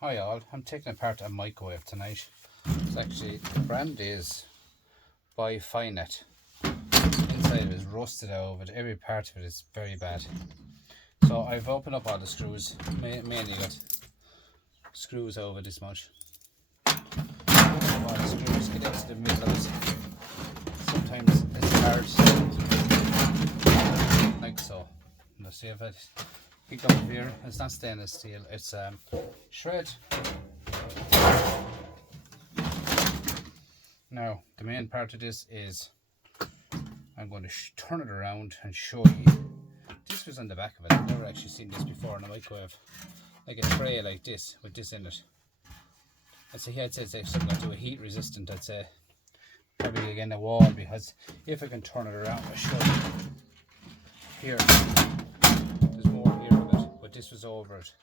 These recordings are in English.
Hi all, I'm taking apart a microwave tonight. It's actually, the brand is by Finet. Inside of it is rusted out, but every part of it is very bad. So I've opened up all the screws, mainly got screws over this much. Open up all the screws, get into the middle of it. Sometimes it's hard, like so. Let's see if I pick up here. It's not stainless steel, it's shred. Now, the main part of this is I'm going to turn it around and show you. This was on the back of it. I've never actually seen this before in a microwave. Like a tray like this with this in it. I'd say here it says something to do a heat resistant. I'd say probably again a wall, because if I can turn it around, I'll show you. Here, there's more here of it, but this was over it.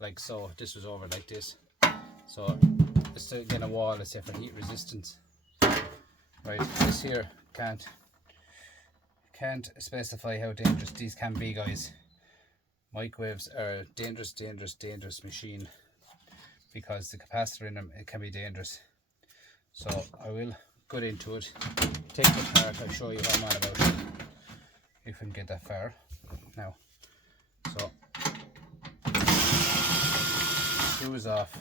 Like so, this was over like this. So it's again a wall, let's say, for heat resistance. Right, this here can't specify how dangerous these can be, guys. Microwaves are dangerous machine, because the capacitor in them, it can be dangerous. So I will get into it, take it apart, I'll show you what I'm on about, if we can get that far. Now, so screws off,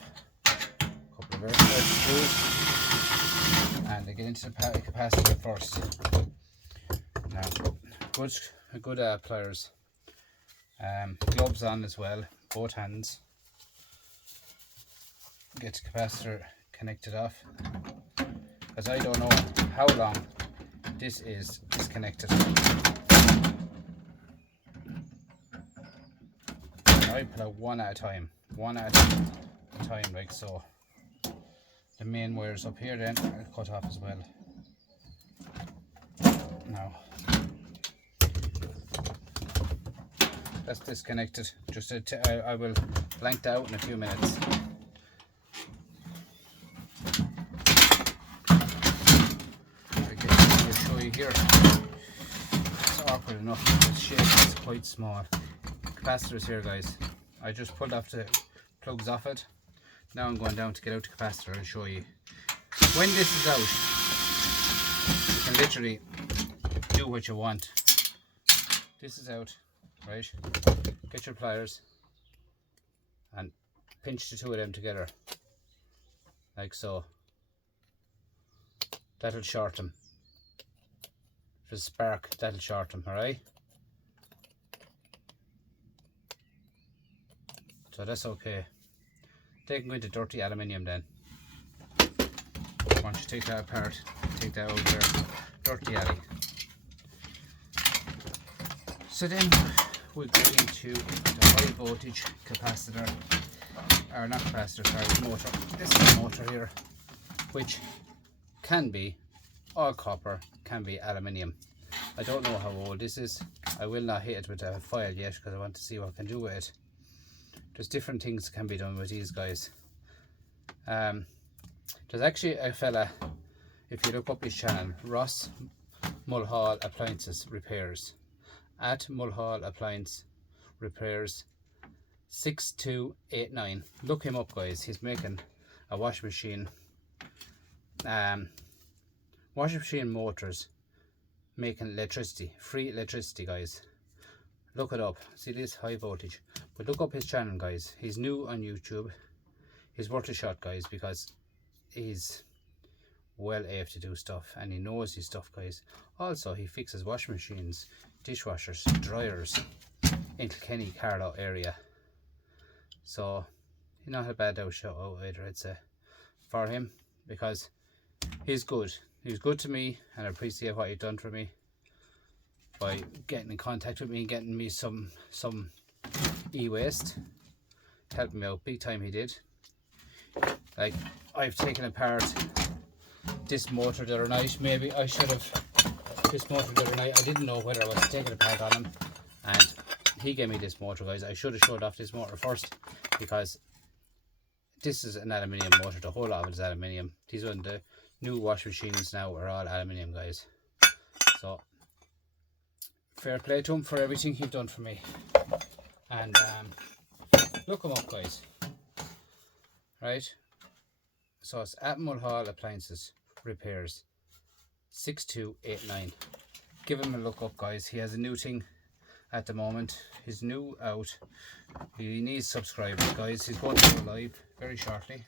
a couple of vertical screws, and I get into the capacitor first. Now, good pliers, gloves on as well, both hands. Get the capacitor connected off, because I don't know how long this is disconnected. I pull out one at a time, like so. The main wires up here then are cut off as well. Now, that's disconnected. Just I will blank that out in a few minutes. I'll show you here. It's awkward enough. The shape is quite small. Capacitors here, guys. I just pulled off the plugs off it. Now I'm going down to get out the capacitor and show you. When this is out, you can literally do what you want. This is out, right? Get your pliers and pinch the two of them together, like so. That'll short them. If there's a spark, that'll short them, alright? So that's okay. They can go into dirty aluminium then. Once you take that apart, take that out there, dirty alley. So then we'll go into the high voltage capacitor, or not capacitor, sorry, motor. This is the motor here, which can be all copper, can be aluminium. I don't know how old this is. I will not hit it with a file yet, because I want to see what I can do with it. There's different things that can be done with these guys. There's actually a fella, if you look up his channel, Ross Mulhall Appliances Repairs, at Mulhall Appliance Repairs 6289. Look him up, guys. He's making a washing machine motors, making electricity, free electricity, guys. Look it up. See this high voltage, but look up his channel, guys. He's new on YouTube. He's worth a shot, guys, because he's well able to do stuff, and he knows his stuff, guys. Also, he fixes washing machines, dishwashers, dryers in Kilkenny, Carlow area. So not a bad shout out either, I'd say, for him, because he's good. He's good to me, and I appreciate what he's done for me by getting in contact with me and getting me some e-waste. Helped me out big time, he did. Like, I've taken apart this motor the other night. Maybe I should have. This motor the other night, I didn't know whether I was taking apart on him, and he gave me this motor, guys. I should have showed off this motor first, because this is an aluminium motor. The whole lot of it is aluminium. These are the new washing machines now are all aluminium, guys. So fair play to him for everything he's done for me. And look him up, guys. right? So it's at Mulhall Appliances Repairs, 6289. Give him a look up, guys. He has a new thing at the moment. He's new out. He needs subscribers, guys. He's going to go live very shortly,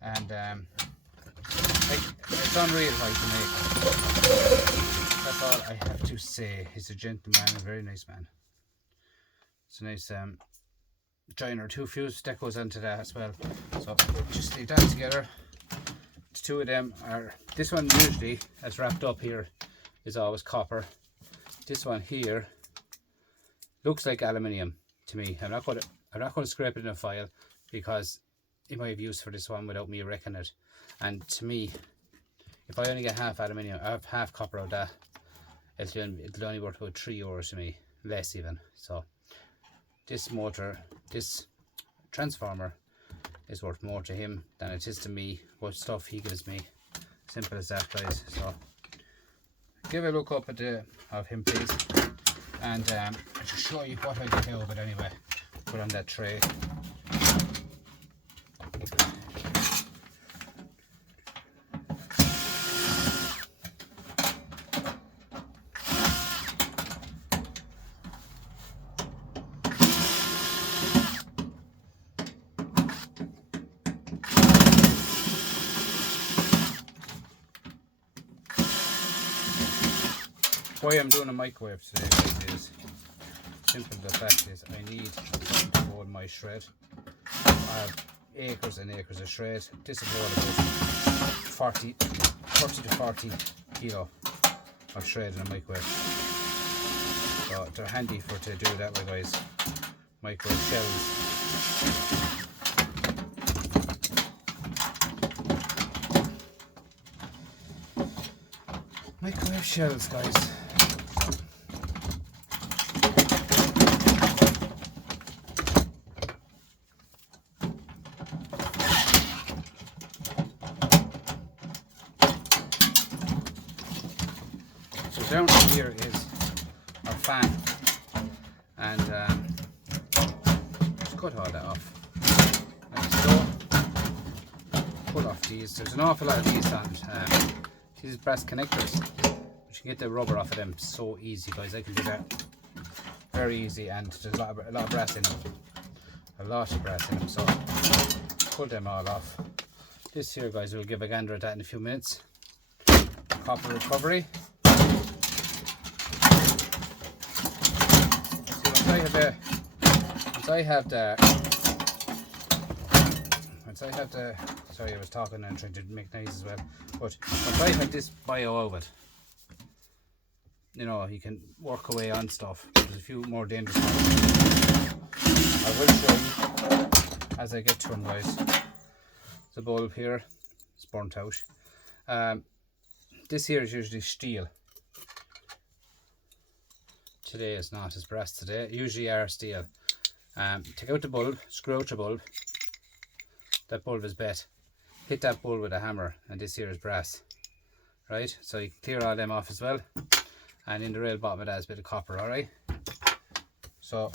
and it's unreal how he can make it. That's all I have to say. He's a gentleman, a very nice man. It's a nice joiner. 2 fuse that goes into that as well. So just leave that together. The 2 of them are, this one usually that's wrapped up here is always copper. This one here looks like aluminium to me. I'm not going to scrape it in a file because it might have use for this one without me wrecking it. And to me, if I only get half aluminium, I have half copper of that, it'll only worth about €3 to me, less even. So this motor, this transformer is worth more to him than it is to me. What stuff he gives me, simple as that, guys. So give a look up at of him, please, and I'll just show you what I get out of it anyway. Put on that tray. Why I'm doing a microwave today, guys, is simple. The fact is I need something to hold my shred. I have acres and acres of shred. This is about 30 to 40 kilo of shred in a microwave. So they're handy for to do that with, guys. Microwave shells. Microwave shells, guys. So down here is our fan, and just cut all that off like so. Pull off these. There's an awful lot of these on these brass connectors, but you can get the rubber off of them so easy, guys. I can do that very easy, and there's a lot of brass in them, so pull them all off. This here, guys, we'll give a gander at that in a few minutes. Copper recovery. Once I have the sorry, I was talking and trying to make noise as well, but once I have this bio oven, you know, you can work away on stuff. There's a few more dangerous ones I will show you as I get to them, guys. The bulb here is burnt out. This here is usually steel. Today is not, as brass today. Usually are steel. Take out the bulb, screw out the bulb. That bulb is bent. Hit that bulb with a hammer, and this here is brass. Right? So you can clear all them off as well. And in the rail bottom of that is a bit of copper, alright? So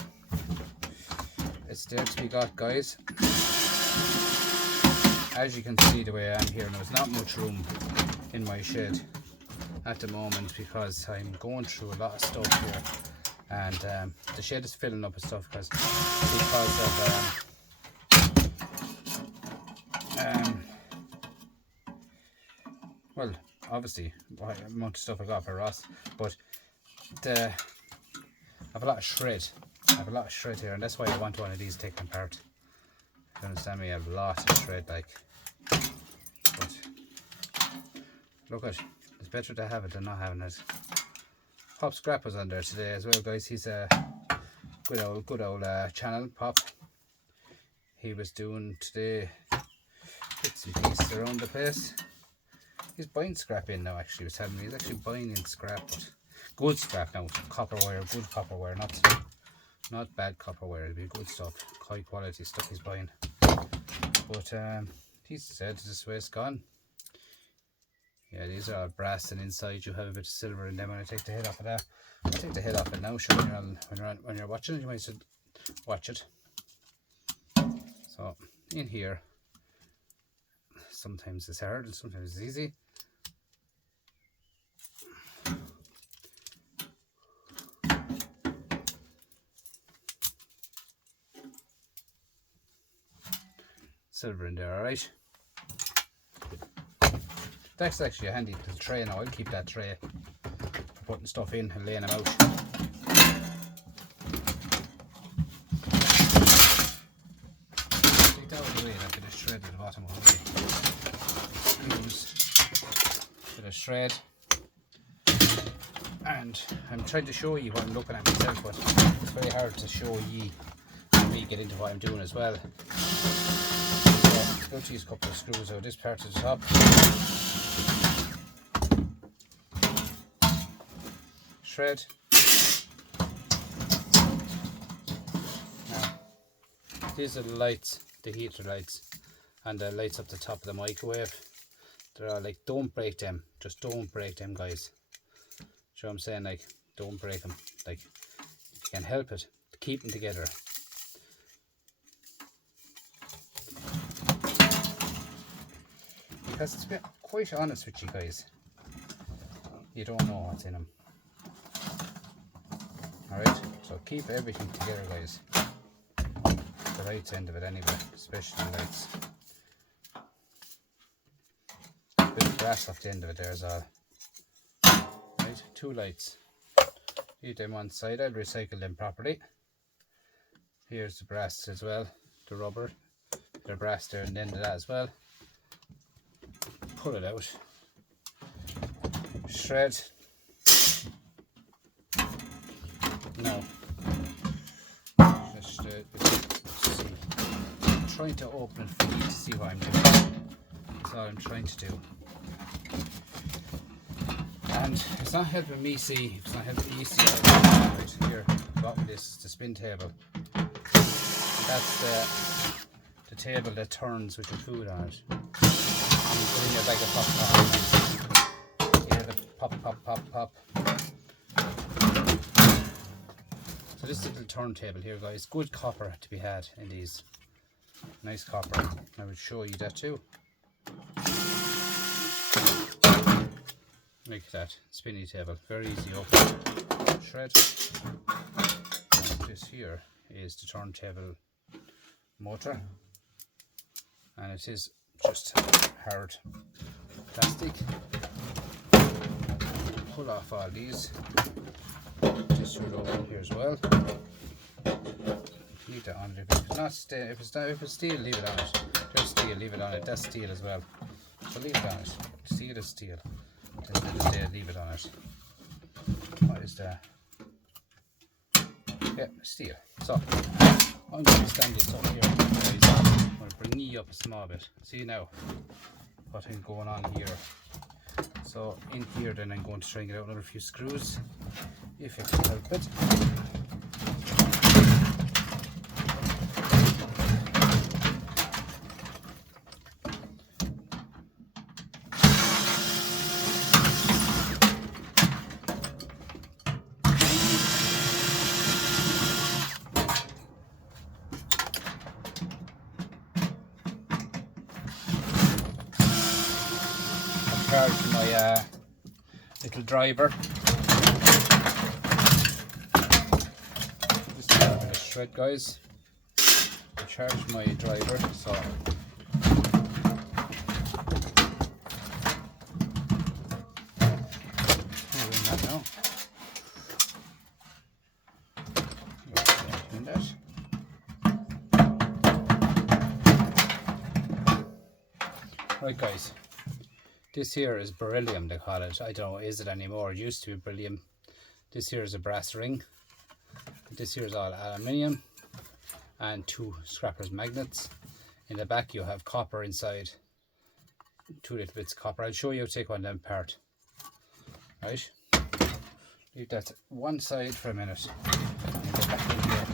it's there to be got, guys. As you can see the way I'm here now, there's not much room in my shed at the moment because I'm going through a lot of stuff here, and the shed is filling up with stuff because of well, obviously what amount of stuff I got for Ross, but I have a lot of shred. I have a lot of shred here, and that's why I want one of these taken apart. You understand me? I have a lot of shred, like. But look at, it's better to have it than not having it. Pop Scrap was on there today as well, guys. He's a good old channel, Pop. He was doing today bits and pieces around the place. He's buying scrap in now, actually. He was telling me he's actually buying in scrap, but good scrap now. Copper wire, good copper wire, not bad copper wire. It'll be good stuff, high quality stuff he's buying. But he said this way it's gone. Yeah, these are all brass, and inside you have a bit of silver in them. When I take the head off of that, I'll take the head off it now. Sure, when you're watching it, you might watch it. So in here sometimes it's hard and sometimes it's easy. Silver in there, alright. That's actually a handy little tray now. I'll keep that tray for putting stuff in and laying them out. Take that out of the way, that bit of shred at the bottom of the way. Screws, bit of shred. And I'm trying to show you what I'm looking at myself, but it's very hard to show you and me get into what I'm doing as well. So, go to use a couple of screws out this part of the top. Shred. Now, these are the lights, the heater lights, and the lights up the top of the microwave. They're all like, don't break them, just don't break them, guys. You know what I'm saying? Like, don't break them. Like, if you can help it, keep them together. Because to be quite honest with you guys, you don't know what's in them. Alright, so keep everything together, guys. The lights end of it anyway, especially the lights. A bit of brass off the end of it there is all. Right, 2 lights. Leave them on side, I'll recycle them properly. Here's the brass as well, the rubber. The brass there and the end of that as well. Pull it out. Shred. Now, just see. I'm trying to open it for you to see what I'm doing. That's all I'm trying to do. And it's not helping me see, it's not helping you see. Right here, bottom of this is the spin table. That's the table that turns with your food on it. And put in your bag of popcorn. You hear the pop, pop, pop, pop. So this little turntable here, guys, good copper to be had in these. Nice copper. I will show you that too. Like that, spinny table, very easy open. Shred. And this here is the turntable motor, and it is just hard plastic. Pull off all these. Just screw it over here as well. Leave that on it. If it's not steel, if it's steel, leave it on it. There's steel, leave it on it. That's steel as well. So leave it on it. Steel is steel. Leave it on it. What is that? Yeah, steel. So I'm going to stand this up here. I'm going to bring you up a small bit. See now what is going on here. So in here, then I'm going to try and get out another few screws, if I can help it. Charge my little driver. Just a bit of shred, guys. I charge my driver, so doing that now. Right, guys. This here is beryllium, they call it. I don't know, is it anymore? It used to be beryllium. This here is a brass ring. This here is all aluminium and 2 scrappers magnets. In the back you have copper inside. 2 little bits of copper. I'll show you how to take one of them apart. Right? Leave that one side for a minute. And get back in here.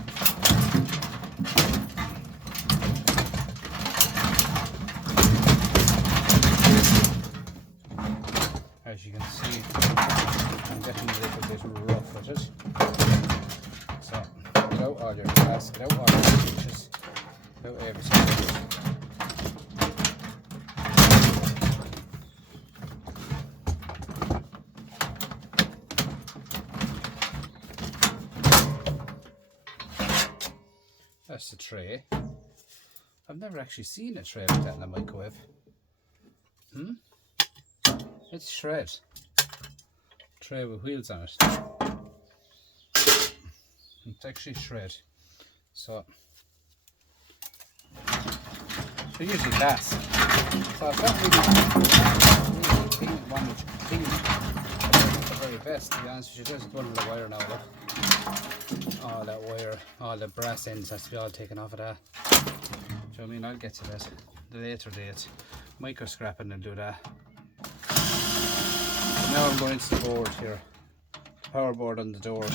As you can see, I'm getting a little bit rough with it. So, get out all your glass, get out all your switches, get out everything. tray. I've never actually seen a tray like that in a microwave. It's shred. Tray with wheels on it. It's actually shred. So usually glass. So it's not really clean one which is clean at the very best, to be honest with you. There's a bundle of wire now, look. All that wire, all the brass ends has to be all taken off of that. Do you know what I mean? I'll get to that the later date. Micro scrapping and do that. So now I'm going into the board here. The power board on the door.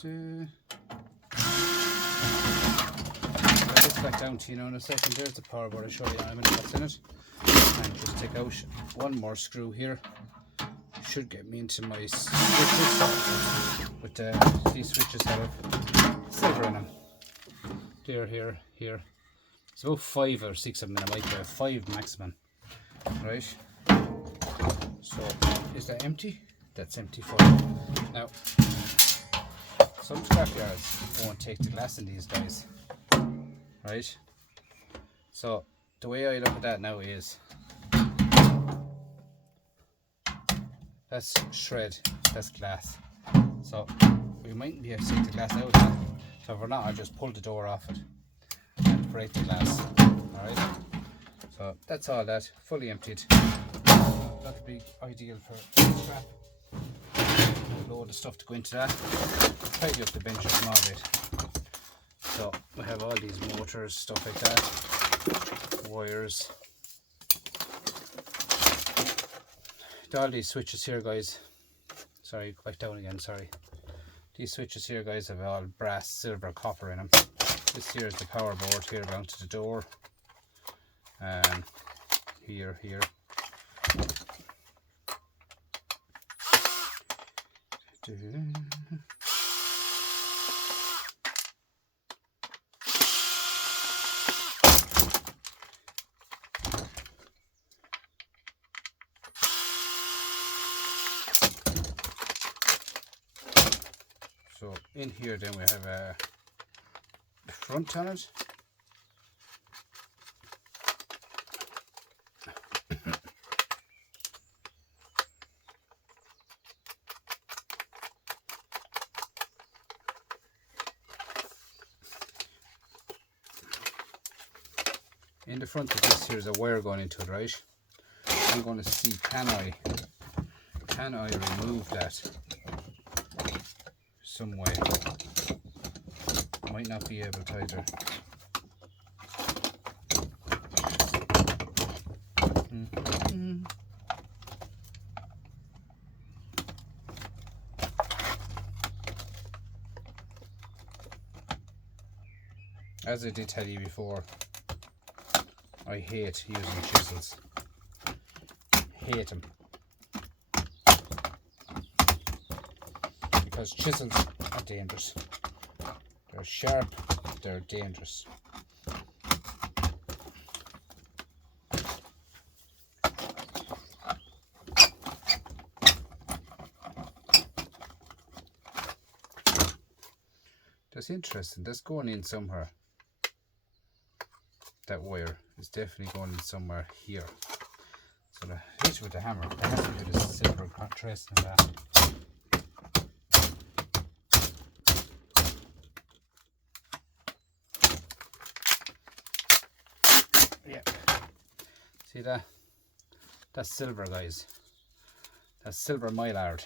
I'll get back down to you now in a second. There's the power board. I'll show you in a minute what's in it. And just take out one more screw here. Should get me into my switches. But these switches have silver in them. There, here. There's about 5 or 6 of them in a microwave. 5 maximum. Right? So, is that empty? That's empty for now. Some scrapyards won't take the glass in these guys, right? So the way I look at that now is that's shred, that's glass. So we mightn't be able to take the glass out of that. So if we're not, I'll just pull the door off it and break the glass. Alright? So that's all that, fully emptied. That'll be ideal for scrap. A load of stuff to go into that. Tidy up the bench a small bit. So we have all these motors, stuff like that, wires. All these switches here, guys. Sorry, go back down again. Sorry. These switches here, guys, have all brass, silver, copper in them. This here is the power board here down to the door. Here. So in here then we have a front on it. In the front of this here's a wire going into it, right? I'm going to see can I remove that some way. Might not be able to either. As I did tell you before, I hate using chisels. Hate them. Because chisels are dangerous. They're sharp, they're dangerous. That's interesting. That's going in somewhere. That wire is definitely going in somewhere here. So the hit it with the hammer. There has to be the silver contrast in that. Yeah. See that? That's silver, guys. That's silver mylar.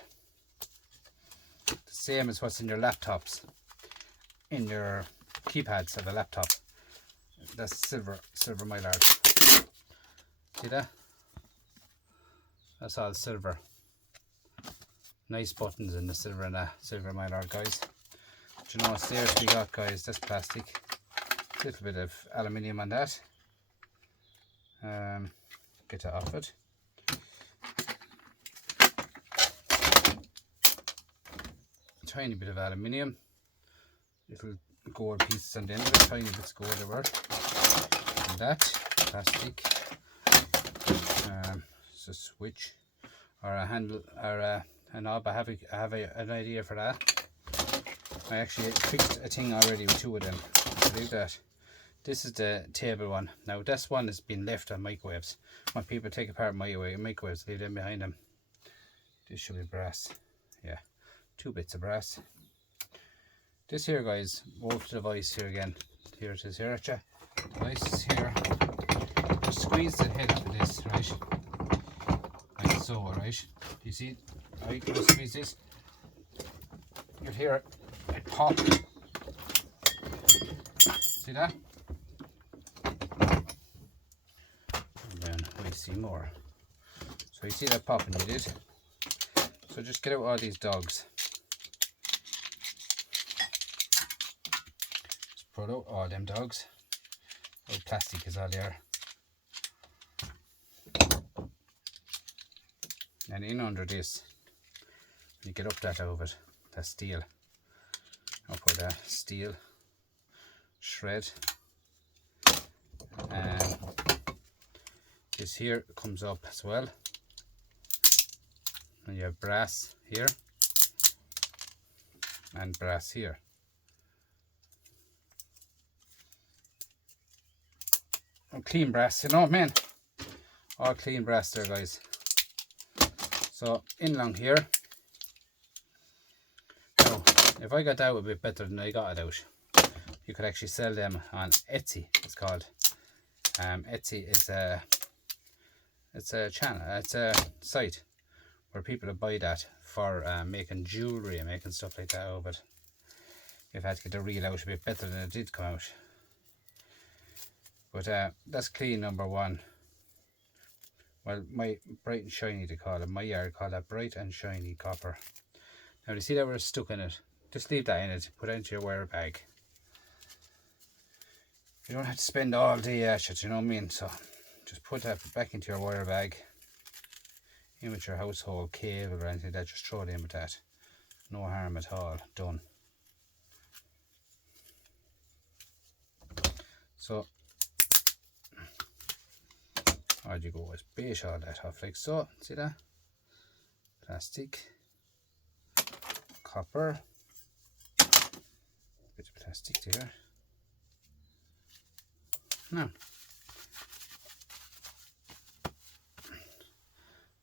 The same as what's in your laptops. In your keypads of a laptop. That's silver mylar. See that? That's all silver. Nice buttons in the silver and silver mylar, guys. But you know what's there to be got, guys? That's plastic. A little bit of aluminium on that. Get that off it. A tiny bit of aluminium. Little gold pieces on the end of it, tiny bits of gold there were. And that plastic. It's a switch or a handle or a knob. I have an idea for that. I actually fixed a thing already with 2 of them. Leave that. This is the table one. Now this one has been left on microwaves. When people take apart microwaves, leave them behind them. This should be brass. Yeah, 2 bits of brass. This here, guys, wolf device here again. Here it is here at you. Device is here. Just squeeze the head out of this, right? Like so, right? You see, I just squeeze this. You'll hear it pop. See that? And then we see more. So you see that popping you did. So just get out all these dogs. Just pull out all them dogs. Oh, plastic is all there. And in under this, you get up that out of it, that steel. Up with that steel shred. And this here comes up as well. And you have brass here and brass here. And clean brass, you know, man. All clean brass there, guys. So in along here. Now, if I got that a bit better than I got it out, you could actually sell them on Etsy. It's called. Etsy is it's a channel. It's a site where people buy that for making jewellery and making stuff like that over it. You've had to get the reel out a bit better than it did come out. But that's clean number 1. Well, my bright and shiny they call it. My yard call that bright and shiny copper. Now you see that we're stuck in it. Just leave that in it. Put it into your wire bag. You don't have to spend all day at it, you know what I mean? So just put that back into your wire bag. In with your household cable or anything like that, just throw it in with that. No harm at all. Done. So how do you go? Is base all that off like so. See that? Plastic, copper, bit of plastic there. Now,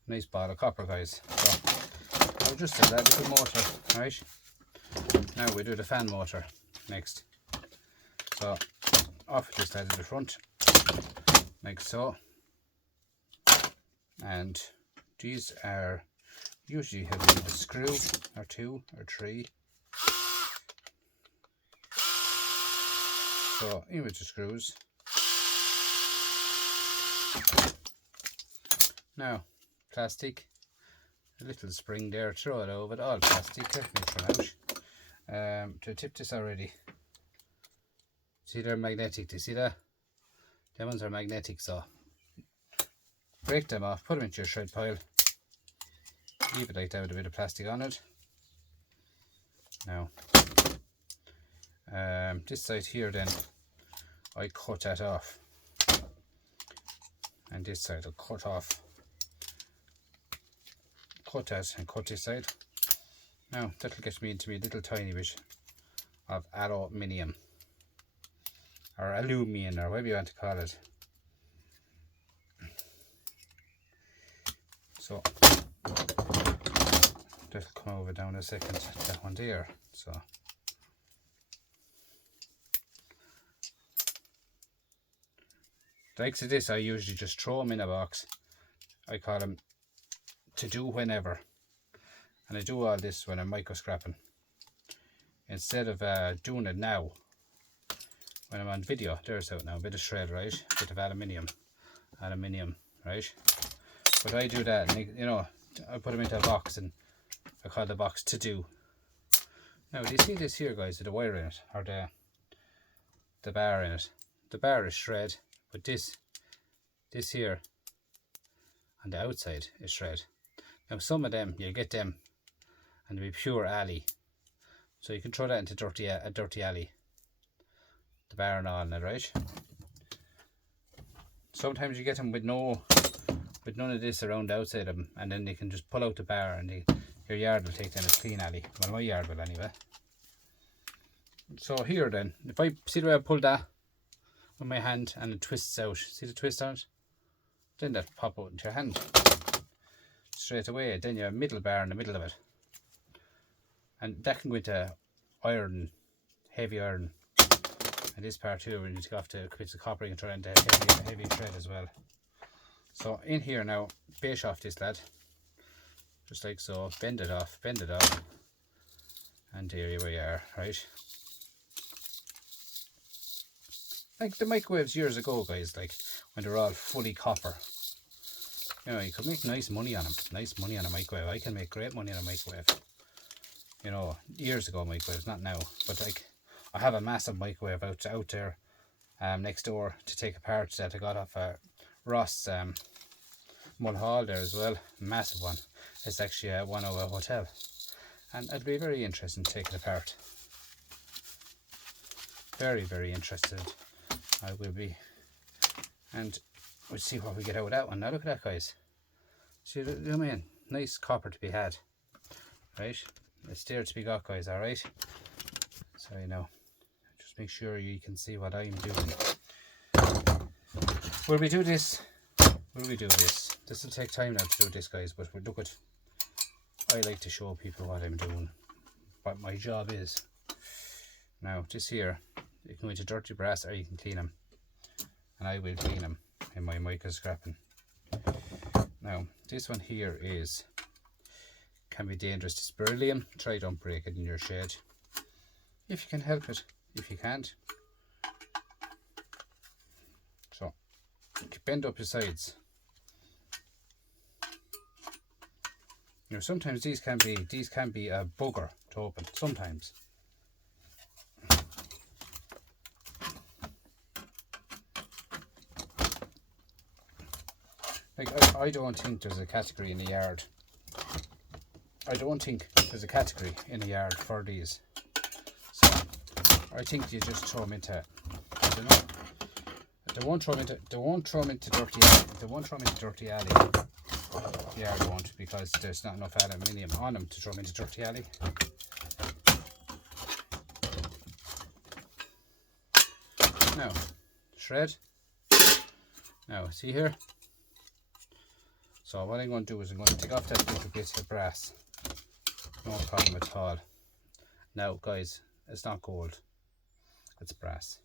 nice ball of copper, guys. So I'll just do that little motor, right? Now we do the fan motor next. So off just out of the front, like so. And these are usually have a screw or 2 or 3. So in with the screws. Now plastic, a little spring there, throw it over it, all plastic, to tip this already. See, they're magnetic, do you see that? Them ones are magnetic, so break them off, put them into your shred pile, leave it like that with a bit of plastic on it. Now this side here then I cut that off, and this side I'll cut off. Cut that and cut this side. Now that'll get me into a little tiny bit of aluminium or aluminium or whatever you want to call it. So that'll come over down a second, that one there. So likes of this I usually just throw them in a box. I call them to do whenever, and I do all this when I'm micro scrapping instead of doing it now when I'm on video. There's out now a bit of shred, right, a bit of aluminium, right, but I do that and, you know, I put them into a box and I call the box to do. Now do you see this here, guys, with the wire in it, or the bar in it? The bar is shred, but this here on the outside is shred. Now some of them, you get them and they'll be pure alley, so you can throw that into a dirty alley, the bar and all in it, right? Sometimes you get them with no with none of this around the outside of them, and then they can just pull out the bar and your yard will take them as clean alley. Well, my yard will anyway. So here then, if I see the way I pull that with my hand and it twists out, see the twist on it? Then that pop out into your hand straight away. Then you have a middle bar in the middle of it, and that can go into iron, heavy iron. And this part here, we need to go off to bits of copper and try into heavy thread as well. So in here now, base off this lad, just like so, bend it off, and there we are, right? Like the microwaves years ago, guys, like when they're all fully copper. You know, you could make nice money on them. Nice money on a microwave. I can make great money on a microwave. You know, years ago microwaves, not now. But like, I have a massive microwave out there next door to take apart that I got off Ross Mulhall there as well. Massive one. It's actually one of a hotel. And it'd be very interesting to take it apart. Very, very interested. I will be. And we'll see what we get out of that one. Now look at that, guys. See what I mean? Nice copper to be had. Right? It's there to be got, guys, alright? So you know. Just make sure you can see what I'm doing. Will we do this? Will we do this? This will take time now to do this, guys, but we'll look at. I like to show people what I'm doing. What my job is. Now, this here, you can go into dirty brass or you can clean them. And I will clean them in my micro scrapping. Now, this one here can be dangerous. It's beryllium. Try don't break it in your shed. If you can help it. If you can't. So, bend up your sides. You know, sometimes these can be a bugger to open. Sometimes. Like, I don't think there's a category in the yard. I don't think there's a category in the yard for these. So, I think you just throw them into, I don't know. They won't throw them into dirty alley. They won't throw them into dirty alley. The yard won't, because there's not enough aluminium on them to throw them into dirty alley. Now, shred. Now, see here? So what I'm going to do is I'm going to take off that little bit of brass. No problem at all. Now guys, it's not gold. It's brass.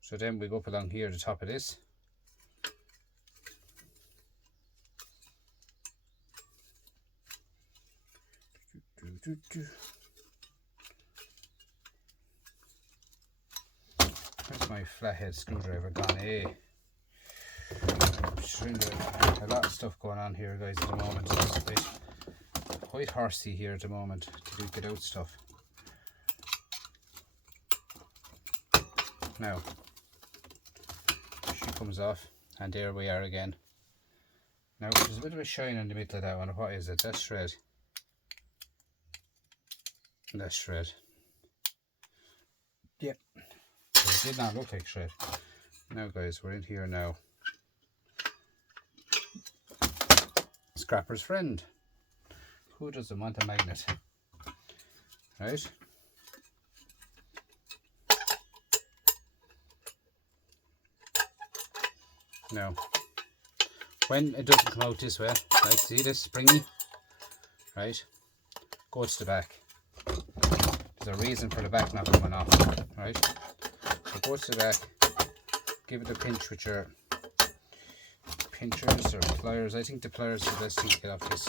So then we go up along here, the top of this. Where's my flathead screwdriver gone? Eh? A lot of stuff going on here, guys, at the moment. It's a bit quite horsey here at the moment to get out stuff. Now, she comes off, and there we are again. Now, there's a bit of a shine in the middle of that one. What is it? That's shred. That's shred. Yep. It did not look like shred. Now, guys, we're in here now. Scrapper's friend. Who doesn't want a magnet? Right? Now, when it doesn't come out this way, right? See this springy? Right? Go to the back. There's a reason for the back not coming off. Right? So go to the back. Give it a pinch with your pinchers or pliers. I think the pliers are the best thing to get off this.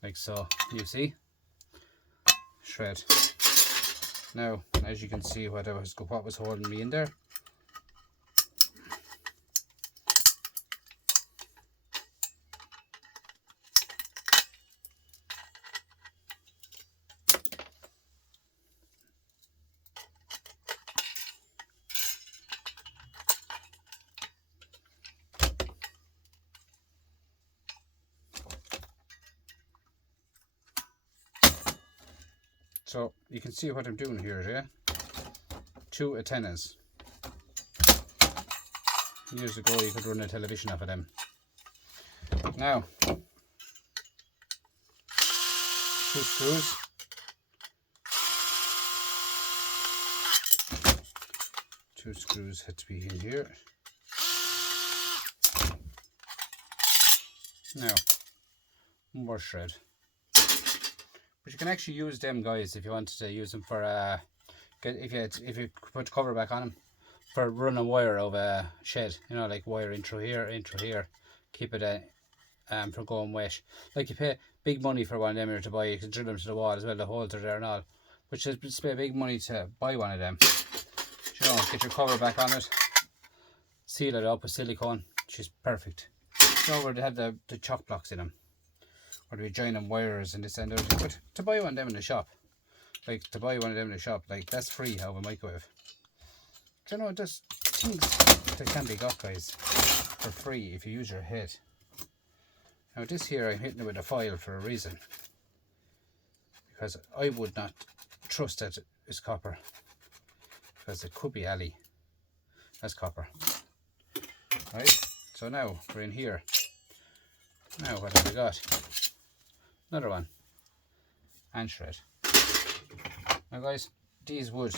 Like so, you see? Shred. Now, as you can see, what was holding me in there. So you can see what I'm doing here, yeah? 2 antennas. Years ago you could run a television off of them. Now, 2 screws. 2 screws had to be in here. Now, one more shred. But you can actually use them, guys, if you wanted to use them for if you put the cover back on them for running wire over a shed, you know, like wire in through here, keep it from going wet. Like you pay big money for one of them to buy, you can drill them to the wall as well, the holes are there and all, which is pay big money to buy one of them. You know, get your cover back on it, seal it up with silicone, which is perfect. You know where they have the chock blocks in them, or they join them wires and this and that. But to buy one of them in the shop, like that's free out of a microwave. Do you know, there's things that can be got, guys, for free if you use your head. Now this here, I'm hitting it with a foil for a reason, because I would not trust that it's copper, because it could be alley. That's copper, right? So now we're in here. Now what have we got? Another one, and shred. Now guys, these would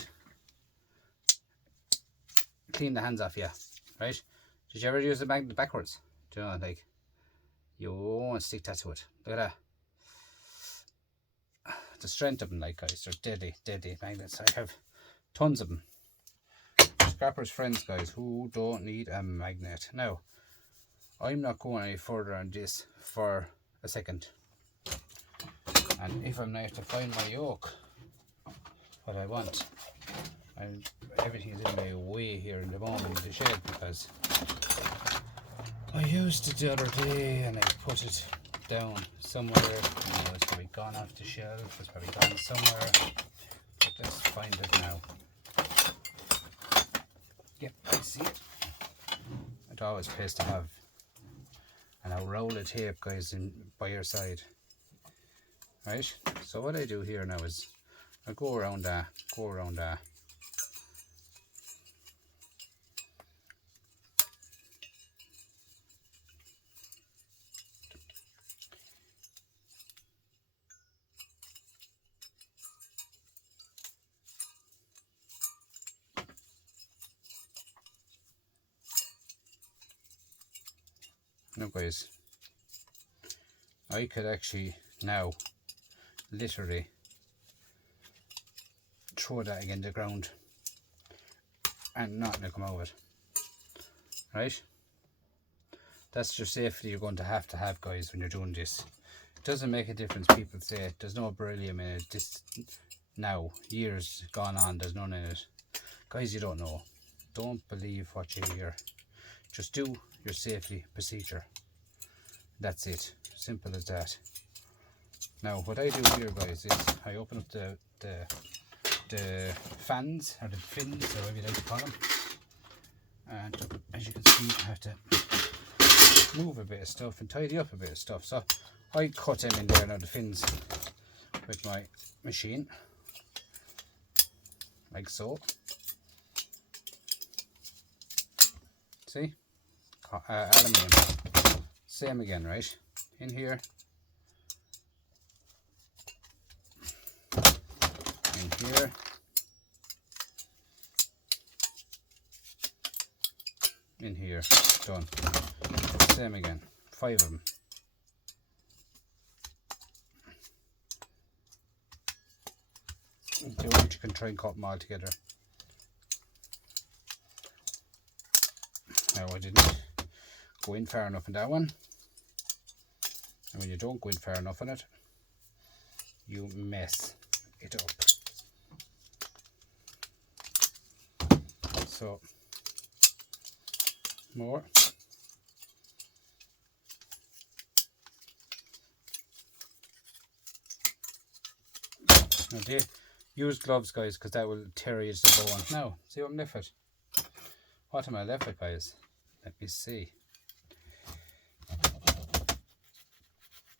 clean the hands off you, right? Did you ever use the magnet backwards? Do you know, like, you won't stick that to it. Look at that. The strength of them, like, guys, they're deadly magnets. I have tons of them. Scrappers friends, guys, who don't need a magnet. Now, I'm not going any further on this for a second. And if I'm not to find my yoke, what I want, and everything is in my way here in the moment in the shed, because I used it the other day and I put it down somewhere. You know, it's probably gone off the shelf, it's probably gone somewhere, but let's find it now. Yep, I see it. It always pays to have. And I'll roll the tape, guys, in by your side. Right? So what I do here now is I go around that. Now guys, I could actually now literally throw that against the ground and nothing will come out of it, right? That's your safety you're going to have, guys, when you're doing this. It doesn't make a difference. People say there's no beryllium in it. This now, years gone on, there's none in it. Guys, you don't know. Don't believe what you hear. Just do your safety procedure. That's it. Simple as that. Now what I do here, guys, is I open up the fans, or the fins, or whatever you like to call them, and as you can see I have to move a bit of stuff and tidy up a bit of stuff. So I cut them in there now, the fins, with my machine, like so. See? Aluminium. Same again, right? In here. In here. In here. Done. Same again. 5 of them. Do what you can try and cut them all together. Now I didn't go in far enough in that one, and when you don't go in far enough in it, you mess it up. So more. Now use gloves, guys, because that will tear you the bone. Now see what I'm left with. What am I left with, guys? Let me see.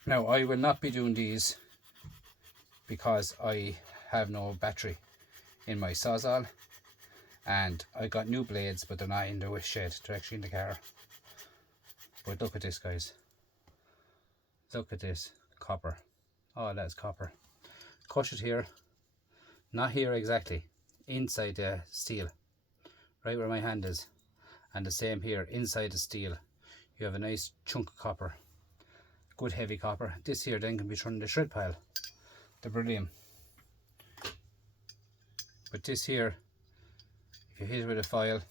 Now I will not be doing these because I have no battery in my Sawzall, and I got new blades, but they're not in the shed, they're actually in the car. But look at this, guys. Look at this copper. Oh, that's copper. Cut it here, not here exactly, inside the steel, right where my hand is, and the same here inside the steel. You have a nice chunk of copper, good heavy copper. This here then can be thrown in the shred pile, the beryllium. But this here, if you hit it with a file,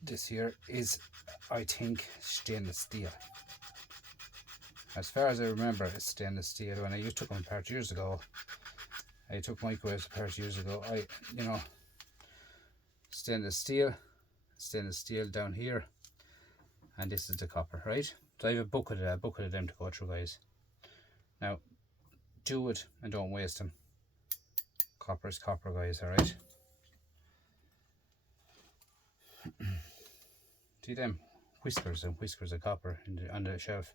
this here is, I think, stainless steel. As far as I remember, it's stainless steel. When I took them apart years ago, I took microwaves apart years ago, stainless steel down here, and this is the copper, right? So I have a bucket of them to go through, guys. Now, do it and don't waste them. Copper is copper, guys, alright? See them whiskers and whiskers of copper on the shelf?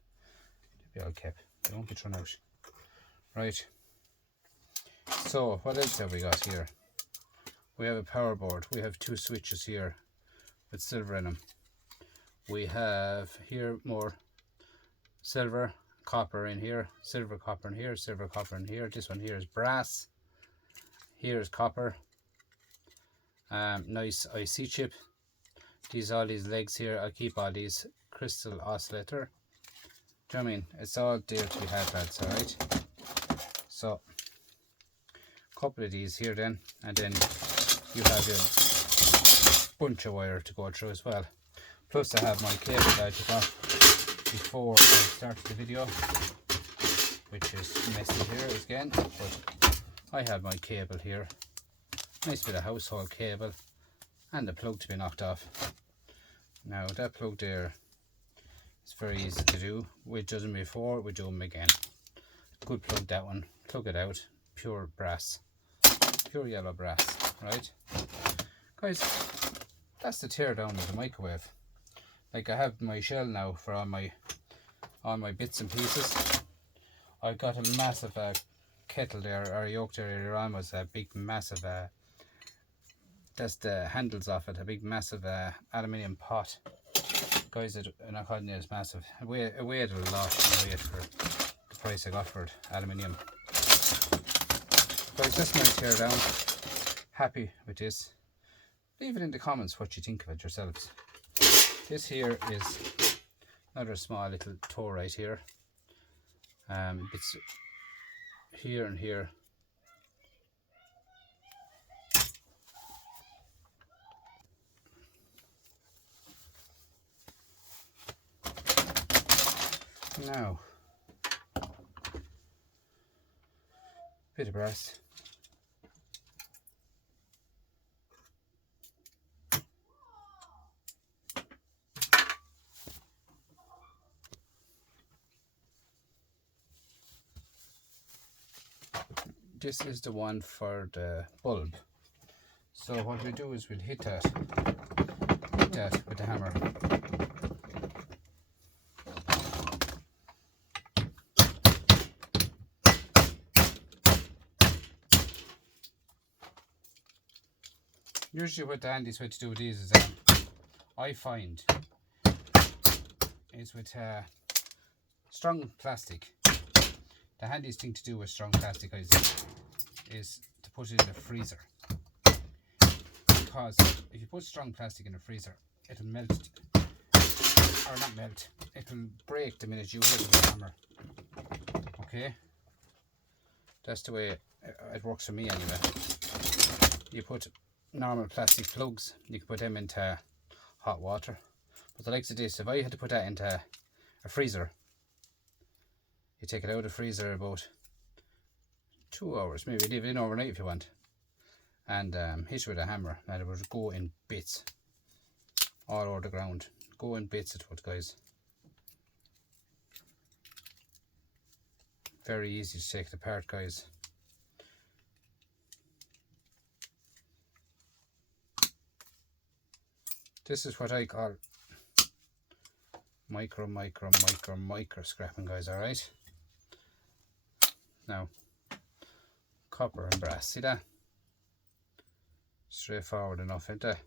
They'll be all kept. They won't be thrown out. Right. So, what else have we got here? We have a power board. We have 2 switches here with silver in them. We have here more silver, copper in here, silver, copper in here, silver, copper in here. This one here is brass. Here is copper. Nice IC chip. All these legs here, I'll keep all these. Crystal oscillator. Do you know what I mean? It's all there to be had, lads, alright? So, a couple of these here then, and then you have your bunch of wire to go through as well. Plus I have my cable that I took off before I started the video, which is messy here again, but I have my cable here. Nice bit of household cable, and the plug to be knocked off. Now that plug there, it's very easy to do. We've done them before, we do them again. Good plug, that one. Plug it out. Pure brass. Pure yellow brass, right? Guys, that's the tear down of the microwave. Like, I have my shell now for all my bits and pieces. I've got a massive kettle there, or yoke there earlier on was a big massive, that's the handles off it, a big massive aluminium pot. Guys, I'm not calling it as massive. It weighed a lot for the price I got for it, aluminium. Guys, that's my tear down. Happy with this. Leave it in the comments what you think of it yourselves. This here is another small little toe right here. It's here and here. Now, bit of brass. This is the one for the bulb. So what we do is we'll hit that with the hammer. Usually what the handiest way to do with these is, I find, is with strong plastic. The handiest thing to do with strong plastic is to put it in the freezer. Because if you put strong plastic in the freezer, it'll melt, or not melt, it'll break the minute you hit it with a hammer. Okay? That's the way it works for me anyway. You put normal plastic plugs, you can put them into hot water. But the likes of this, if I had to put that into a freezer, you take it out of the freezer about 2 hours, maybe leave it in overnight if you want, and hit it with a hammer, and it would go in bits all over the ground. Go in bits, it would, guys. Very easy to take it apart, guys. This is what I call micro scrapping, guys, alright? Now, copper and brass. See that? Straightforward enough, isn't it?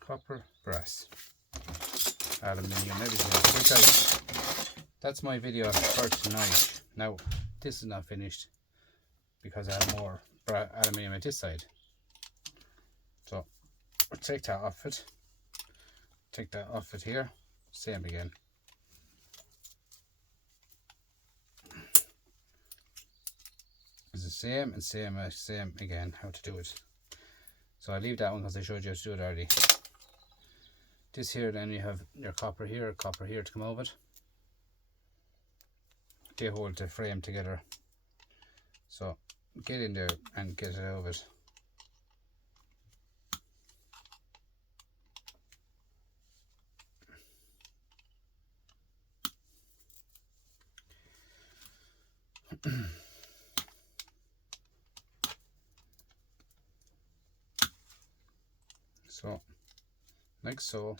Copper, brass, aluminium, everything. Okay, guys, that's my video for tonight. Now, this is not finished because I have more aluminium at this side. So, I'll take that off it. Take that off it here. Same again. It's the same and same again, how to do it. So I leave that one because I showed you how to do it already. This here, then you have your copper here to come over it. They hold the frame together. So get in there and get it out of it. So, like so,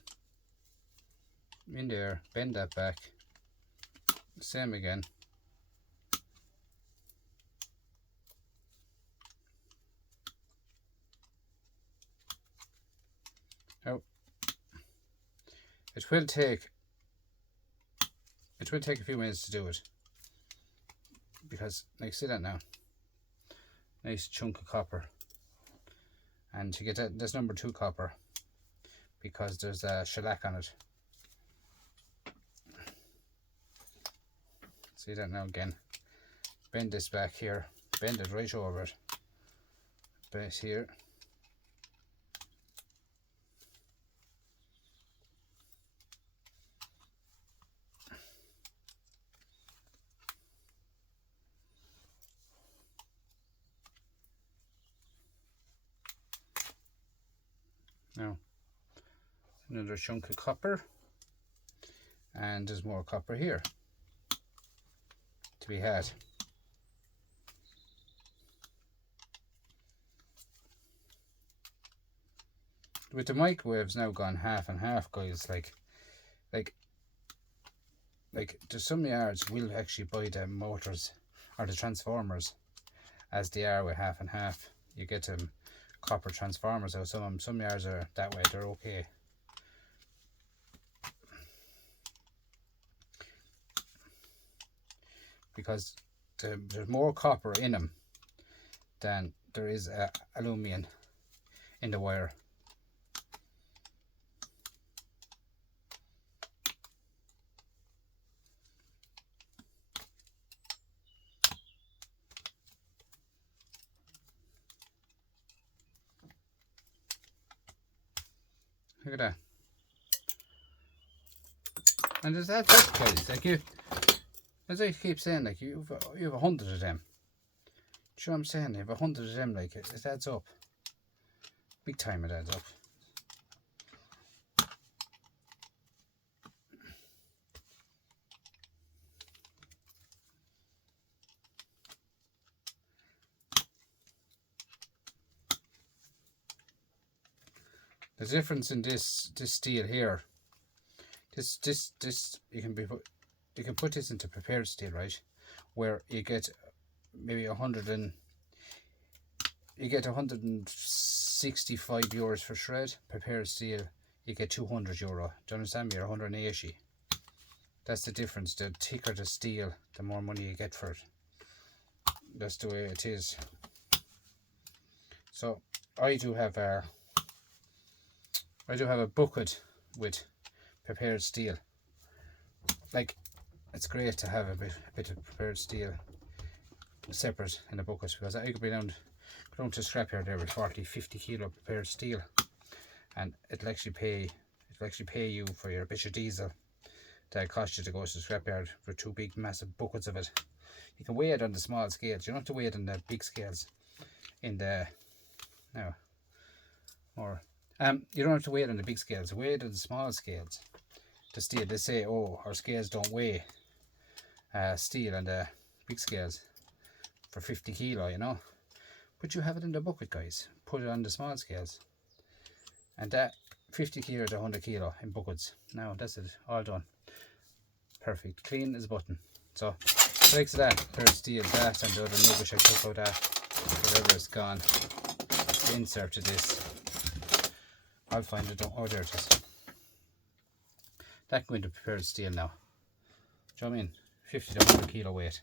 in there, bend that back, same again. Now, it will take a few minutes to do it, because, like, see that now, nice chunk of copper. And to get that, there's number 2 copper, because there's a shellac on it. See that now again. Bend this back here, bend it right over it. Base here. Now, another chunk of copper, and there's more copper here to be had. With the microwaves now gone half and half, guys, like there's some yards will actually buy the motors or the transformers as they are with half and half. You get them copper transformers out. Some yards are that way, they're okay. Because there's more copper in them than there is aluminium in the wire. Look at that. And there's that guys, like you, as I keep saying, like you have 100 of them. Do you know what I'm saying? You have 100 of them, like it adds up. Big time it adds up. The difference in this steel here, this you can put this into prepared steel, right? Where you get maybe 165 euros for shred. Prepared steel, you get 200 euro. Do you understand me? Or 180. That's the difference. The thicker the steel, the more money you get for it. That's the way it is. So I do have a bucket with prepared steel. Like, it's great to have a bit of prepared steel separate in a bucket, because I could be down to scrapyard there with 40-50 kilo prepared steel, and it'll actually pay you for your bit of diesel that cost you to go to the scrapyard for 2 big massive buckets of it. You can weigh it on the small scales. You don't have to weigh it on the big scales in the you don't have to weigh it on the big scales. Weigh it on the small scales. The steel, they say, oh, our scales don't weigh steel on the big scales for 50 kilo, you know. But you have it in the bucket, guys. Put it on the small scales. And that 50 kilo to 100 kilo in buckets. Now that's it, all done. Perfect, clean as a button. So likes of that pair of steel, that and the other rubbish I took out, that whatever is gone, insert to this. I'll find it. Oh, there it is. That can go into prepared steel now. Do you know what I mean? 50 to 100 kilo weight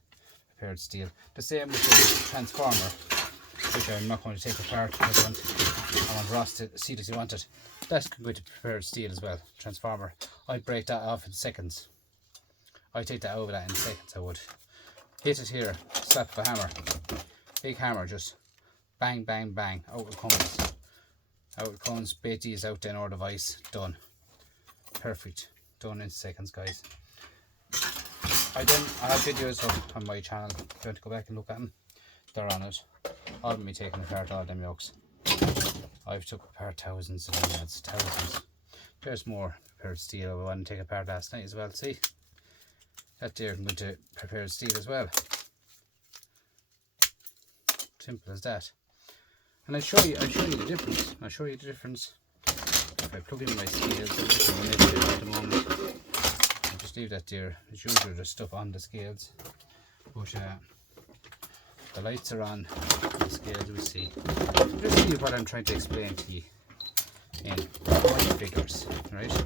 prepared steel. The same with the transformer, which I'm not going to take apart because I want Ross to see that he want it. That can go into prepared steel as well. Transformer. I'd break that off in seconds. I'd take that over that in seconds. I would hit it here, slap the hammer, big hammer, just bang, bang, bang. Out it comes. Out it comes. Betty is out then, or device done. Perfect. Done in seconds, guys. I have videos up on my channel. If you want to go back and look at them, they're on it. I'll be taking apart all them yokes. I've took apart thousands of them, thousands. There's more prepared steel I wanted to take apart last night as well. See, that there can go to prepared steel as well. Simple as that. And I'll show you the difference. I'll show you the difference. If I plug in my scales, at the moment, I'll just leave that there. As usual, there's stuff on the scales, but the lights are on the scales. We see. Let's see what I'm trying to explain to you in white figures, right?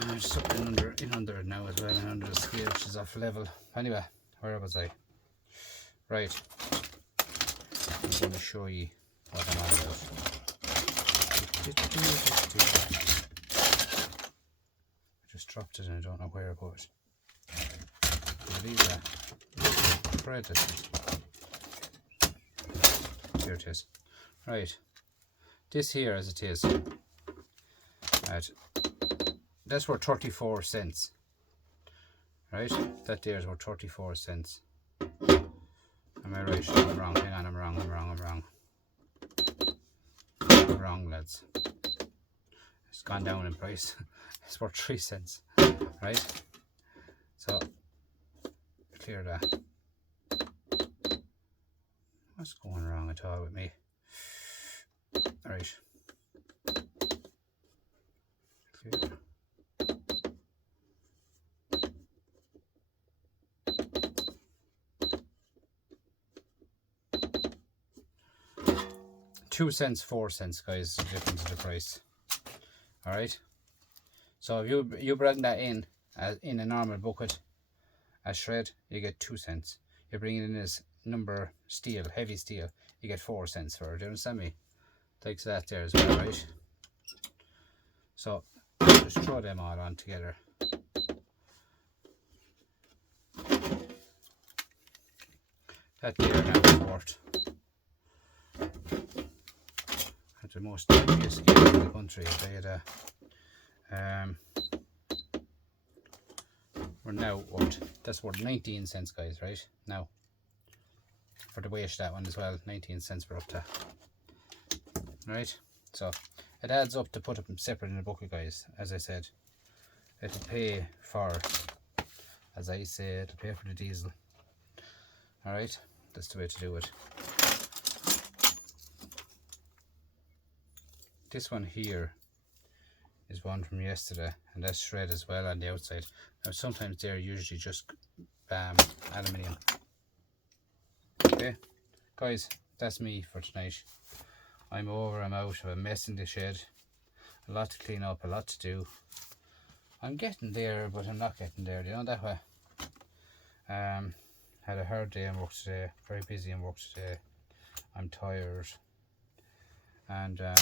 And there's something under it now as well, and under the scale, which is off level. Anyway, where was I? Right. I'm going to show you what I'm on about. I just dropped it and I don't know where I put it. I'll leave that. Thread it. Here it is. Right. This here as it is. Right. That's worth 34 cents. Right? That there is worth 34 cents. Am I right? I'm wrong. Hang on, I'm wrong. I'm wrong, lads. It's gone down in price. It's worth 3 cents. Right? So, clear that. What's going wrong at all with me? Alright. Clear. $2 4 cents, guys, the difference in the price. Alright, so if you bring that in a normal bucket as shred, you get 2 cents. You bring it in as number steel, heavy steel, you get 4 cents for it. Do you understand me? Takes that there as well, right? So just throw them all on together. That there now is worth at the most obvious scale in the country. I'll tell you that. We're now that's worth 19 cents, guys, right? Now, for the weight, that one as well, 19 cents we're up to. Right? So, it adds up to put them separate in a bucket, guys. As I said, it'll pay for, as I say, it'll pay for the diesel. Alright? That's the way to do it. This one here is one from yesterday, and that's shred as well on the outside. Now sometimes they're usually just aluminium. Okay, guys, that's me for tonight. I'm over, I'm out, I'm a mess in the shed. A lot to clean up, a lot to do. I'm getting there, but I'm not getting there, you know, that way. Had a hard day in work today, very busy in work today. I'm tired. And do you know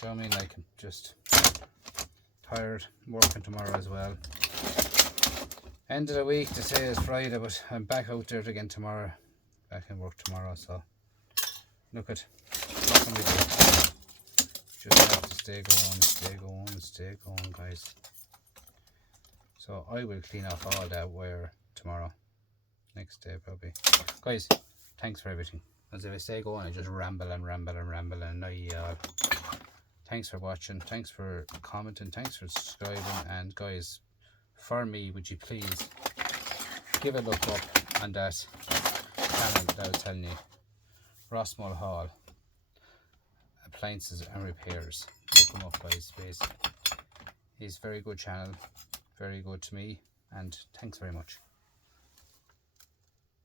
what I mean, like, I'm just tired, working tomorrow as well. End of the week, they say it's Friday, but I'm back out there again tomorrow. Back in work tomorrow, so look at what can we do? Just have to stay going, guys. So I will clean off all that wire tomorrow, next day probably. Guys, thanks for everything. As if I stay going, I just ramble and thanks for watching, thanks for commenting, thanks for subscribing, and guys, for me, would you please give a look up on that channel that I was telling you, Ross Mulhall. appliances and repairs. Look him up, guys, please. He's very good channel, very good to me, and thanks very much.